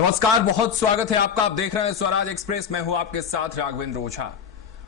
नमस्कार, बहुत स्वागत है आपका। आप देख रहे हैं स्वराज एक्सप्रेस। मैं हूं आपके साथ राघवेंद्र ओझा।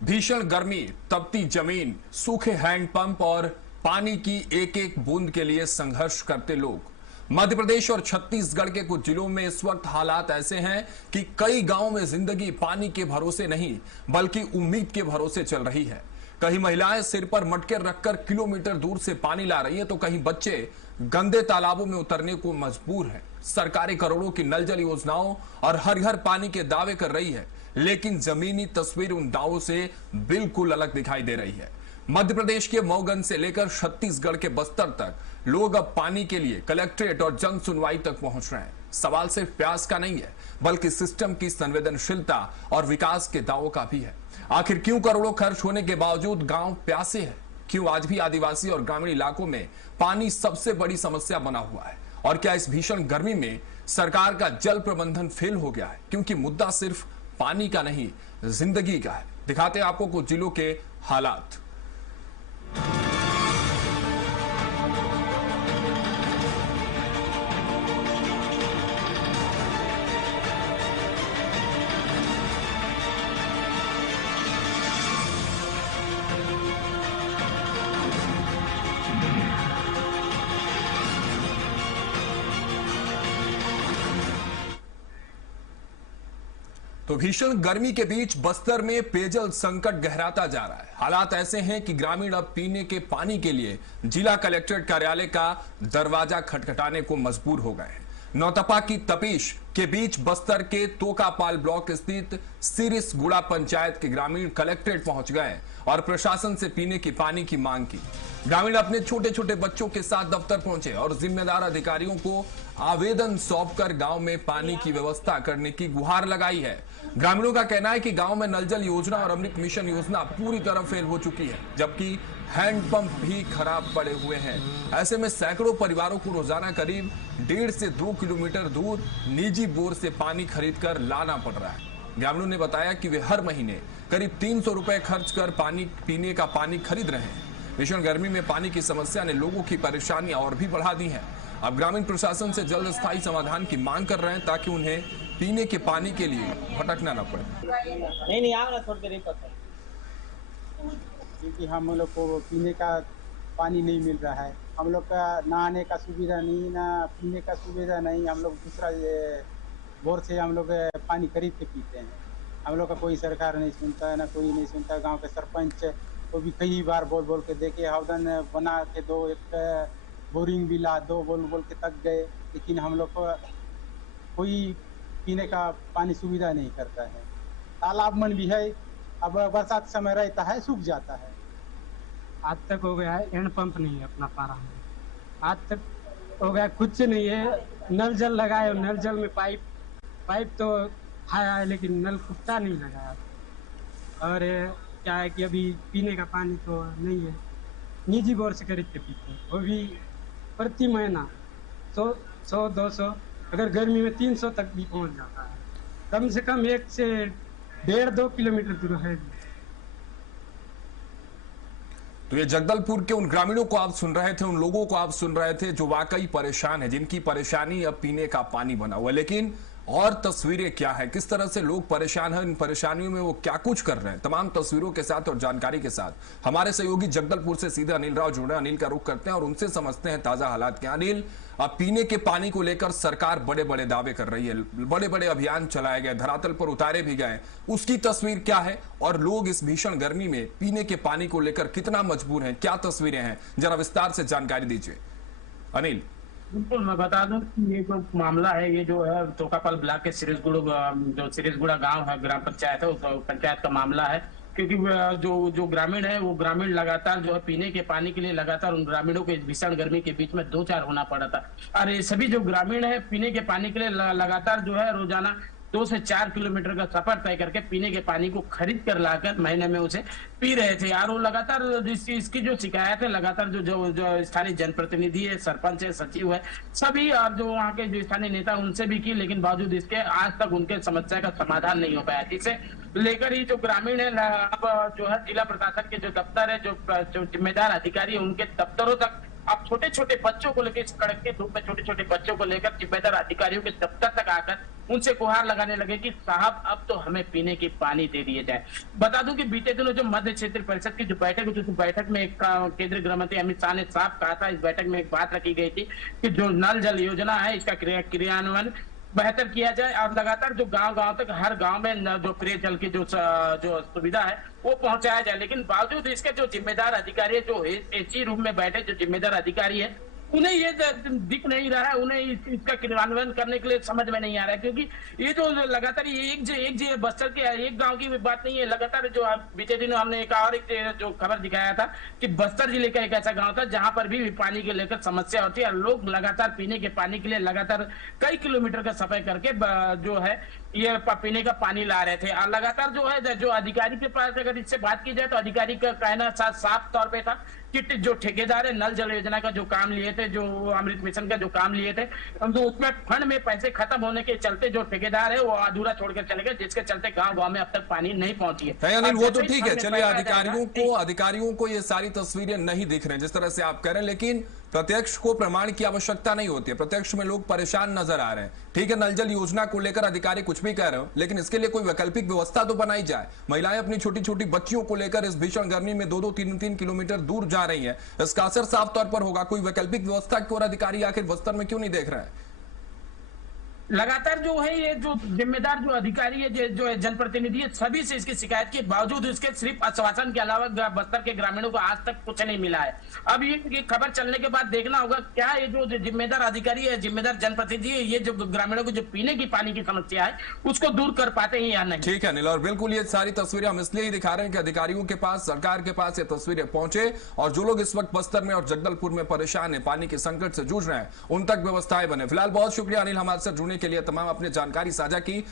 भीषण गर्मी, तपती जमीन, सूखे हैंडपंप और पानी की एक एक बूंद के लिए संघर्ष करते लोग। मध्य प्रदेश और छत्तीसगढ़ के कुछ जिलों में इस वक्त हालात ऐसे हैं कि कई गांवों में जिंदगी पानी के भरोसे नहीं बल्कि उम्मीद के भरोसे चल रही है। कहीं महिलाएं सिर पर मटके रखकर किलोमीटर दूर से पानी ला रही हैं, तो कहीं बच्चे गंदे तालाबों में उतरने को मजबूर हैं। सरकारी करोड़ों की नल जल योजनाओं और हर घर पानी के दावे कर रही है, लेकिन जमीनी तस्वीर उन दावों से बिल्कुल अलग दिखाई दे रही है। मध्य प्रदेश के मऊगंज से लेकर छत्तीसगढ़ के बस्तर तक लोग अब पानी के लिए कलेक्ट्रेट और जन सुनवाई तक पहुंच रहे हैं। सवाल सिर्फ प्यास का नहीं है, बल्कि सिस्टम की संवेदनशीलता और विकास के दावों का भी है। आखिर क्यों करोड़ों खर्च होने के बावजूद गांव प्यासे हैं? क्यों आज भी आदिवासी और ग्रामीण इलाकों में पानी सबसे बड़ी समस्या बना हुआ है? और क्या इस भीषण गर्मी में सरकार का जल प्रबंधन फेल हो गया है? क्योंकि मुद्दा सिर्फ पानी का नहीं, जिंदगी का है। दिखाते हैं आपको कुछ जिलों के हालात। तो भीषण गर्मी के बीच बस्तर में पेयजल संकट गहराता जा रहा है। हालात ऐसे हैं कि ग्रामीण अब पीने के पानी के लिए जिला कलेक्ट्रेट कार्यालय का दरवाजा खटखटाने को मजबूर हो गए हैं। नौतपा की तपिश के बीच बस्तर के तोकापाल ब्लॉक स्थित सिरिसगुड़ा पंचायत के ग्रामीण कलेक्ट्रेट पहुंच गए और प्रशासन से पीने की पानी की मांग की। ग्रामीण अपने छोटे छोटे बच्चों के साथ दफ्तर पहुंचे और जिम्मेदार अधिकारियों को आवेदन सौंपकर गांव में पानी की व्यवस्था करने की गुहार लगाई है। ग्रामीणों का कहना है कि गांव में नल जल योजना और अमृत मिशन योजना पूरी तरह फेल हो चुकी है, जबकि हैंडपंप भी खराब पड़े हुए हैं। ऐसे में सैकड़ों परिवारों को रोजाना करीब 1.5 से 2 किलोमीटर दूर निजी बोर से पानी खरीदकर लाना पड़ रहा है। ग्रामीणों ने बताया कि वे हर महीने करीब 300 रुपए खर्च कर पानी पीने का पानी खरीद रहे हैं। भीषण गर्मी में पानी की समस्या ने लोगों की परेशानियां और भी बढ़ा दी हैं। अब ग्रामीण प्रशासन से जल्द स्थायी समाधान की मांग कर रहे हैं, ताकि उन्हें पीने के पानी के लिए भटकना न पड़े। नहीं आओ ना, थोड़ी देर पता है क्योंकि हम लोग को पीने का पानी नहीं मिल रहा है। हम लोग का नहाने का सुविधा नहीं, ना पीने का सुविधा नहीं। हम लोग दूसरा बोर से हम लोग पानी खरीद के पीते हैं। हम लोग का कोई सरकार नहीं सुनता है, ना कोई नहीं सुनता। गांव के सरपंच को भी कई बार बोल बोल के देखे, आवेदन बना के दो, एक बोरिंग भी ला दो, बोल बोल के तक गए, लेकिन हम लोग को कोई पीने का पानी सुविधा नहीं करता है। तालाब मन भी है, अब बरसात समय रहता है सूख जाता है। आज तक हो गया है, हैंड पंप नहीं है अपना पारा में। आज तक हो गया, कुछ नहीं है। नल जल लगाए, नल जल में पाइप तो है, लेकिन नल कुत्ता नहीं लगाया। और क्या है कि अभी पीने का पानी तो नहीं है, निजी बोर से खरीद के पीते हैं, वो भी प्रति महीना 100-200, अगर गर्मी में 300 तक भी पहुंच जाता है। कम से कम 1 से 1.5-2 किलोमीटर दूर है। तो ये जगदलपुर के उन ग्रामीणों को आप सुन रहे थे, उन लोगों को आप सुन रहे थे जो वाकई परेशान है, जिनकी परेशानी अब पीने का पानी बना हुआ है। लेकिन और तस्वीरें क्या है, किस तरह से लोग परेशान हैं, इन परेशानियों में वो क्या कुछ कर रहे हैं, तमाम तस्वीरों के साथ और जानकारी के साथ हमारे सहयोगी जगदलपुर से सीधे अनिल राव जुड़े। अनिल का रुख करते हैं और उनसे समझते हैं ताजा हालात क्या। अनिल, अब पीने के पानी को लेकर सरकार बड़े बड़े दावे कर रही है, बड़े बड़े अभियान चलाए गए, धरातल पर उतारे भी गए, उसकी तस्वीर क्या है और लोग इस भीषण गर्मी में पीने के पानी को लेकर कितना मजबूर हैं, क्या तस्वीरें हैं, जरा विस्तार से जानकारी दीजिए अनिल। बिल्कुल, मैं बता दूं कि ये जो मामला है, ये जो है तोकापाल ब्लॉक के सिरिसगुड़ा गांव है, ग्राम पंचायत है, उस पंचायत का मामला है। क्योंकि जो ग्रामीण है, वो ग्रामीण लगातार जो है पीने के पानी के लिए लगातार उन ग्रामीणों को भीषण गर्मी के बीच में 2-4 होना पड़ा था। और ये सभी जो ग्रामीण है पीने के पानी के लिए लगातार जो है रोजाना 2 से 4 किलोमीटर का सफर तय करके पीने के पानी को खरीद कर लाकर महीने में उसे पी रहे थे। और वो लगातार इसकी जो शिकायत है, लगातार जो स्थानीय जनप्रतिनिधि है, सरपंच है, सचिव है, सभी और जो वहाँ के जो स्थानीय नेता उनसे भी की, लेकिन बावजूद इसके आज तक उनके समस्या का समाधान नहीं हो पाया। जिसे लेकर ही जो ग्रामीण है, अब जो है जिला प्रशासन के जो दफ्तर है, जो जिम्मेदार अधिकारी है, उनके दफ्तरों तक आप छोटे छोटे बच्चों को लेकर इस कड़कती धूप में छोटे छोटे बच्चों को लेकर जिम्मेदार अधिकारियों के दफ्तर तक आकर उनसे गुहार लगाने लगे कि साहब अब तो हमें पीने की पानी दे दिए जाए। बता दूं कि बीते दिनों जो मध्य क्षेत्र परिषद की जो बैठक हुई थी, बैठक में एक केंद्रीय गृह मंत्री अमित शाह ने साफ कहा था, इस बैठक में एक बात रखी गई थी कि जो नल जल योजना है इसका क्रियान्वयन बेहतर किया जाए और लगातार जो गांव-गांव तक हर गांव में जो पेयजल की जो सुविधा है वो पहुंचाया जाए। लेकिन बावजूद इसके जो जिम्मेदार अधिकारी है, जो एसी रूम में बैठे जो जिम्मेदार अधिकारी है, उन्हें ये दिख नहीं रहा है, उन्हें इसका क्रियान्वयन करने के लिए समझ में नहीं आ रहा है। क्योंकि ये जो लगातार एक बस्तर के एक गांव की बात नहीं है, लगातार जो बीते दिनों हमने एक और एक जो खबर दिखाया था कि बस्तर जिले का एक ऐसा गांव था जहां पर भी पानी के लेकर समस्या होती है और लोग लगातार पीने के पानी के लिए लगातार कई किलोमीटर का सफर करके जो है ये पीने का पानी ला रहे थे। और लगातार जो है जो अधिकारी के पास अगर इससे बात की जाए तो अधिकारी का कहना साफ तौर पे था कि जो ठेकेदार है नल जल योजना का जो काम लिए थे, जो अमृत मिशन का जो काम लिए थे, तो उसमें फंड में पैसे खत्म होने के चलते जो ठेकेदार है वो अधूरा छोड़कर चले गए, जिसके चलते गांव-गांव में अब तक पानी नहीं पहुंची है। अनिल, वो तो ठीक है, चलिए अधिकारियों को ये सारी तस्वीरें नहीं दिख रही जिस तरह से आप कह रहे हैं, लेकिन प्रत्यक्ष को प्रमाण की आवश्यकता नहीं होती है। प्रत्यक्ष में लोग परेशान नजर आ रहे हैं। ठीक है, नल जल योजना को लेकर अधिकारी कुछ भी कह रहे हो, लेकिन इसके लिए कोई वैकल्पिक व्यवस्था तो बनाई जाए। महिलाएं अपनी छोटी छोटी बच्चियों को लेकर इस भीषण गर्मी में 2-2, 3-3 किलोमीटर दूर जा रही है। इसका असर साफ तौर पर होगा। कोई वैकल्पिक व्यवस्था की ओर अधिकारी आखिर बस्तर में क्यों नहीं देख रहे हैं? लगातार जो है ये जो जिम्मेदार जो अधिकारी है जो है जनप्रतिनिधि है, सभी से इसकी शिकायत के बावजूद इसके सिर्फ आश्वासन के अलावा बस्तर के ग्रामीणों को आज तक कुछ नहीं मिला है। अब ये खबर चलने के बाद देखना होगा क्या ये जो जिम्मेदार अधिकारी है, जिम्मेदार जनप्रतिनिधि है, ये जो ग्रामीणों को जो पीने की पानी की समस्या है उसको दूर कर पाते हैं या नहीं। ठीक है अनिल, और बिल्कुल ये सारी तस्वीरें हम इसलिए ही दिखा रहे हैं कि अधिकारियों के पास, सरकार के पास ये तस्वीरें पहुंचे और जो लोग इस वक्त बस्तर में और जगदलपुर में परेशान है, पानी के संकट से जूझ रहे हैं, उन तक व्यवस्थाएं बने। फिलहाल बहुत शुक्रिया अनिल हमारे साथ जुड़ने के लिए, तमाम अपनी जानकारी साझा की।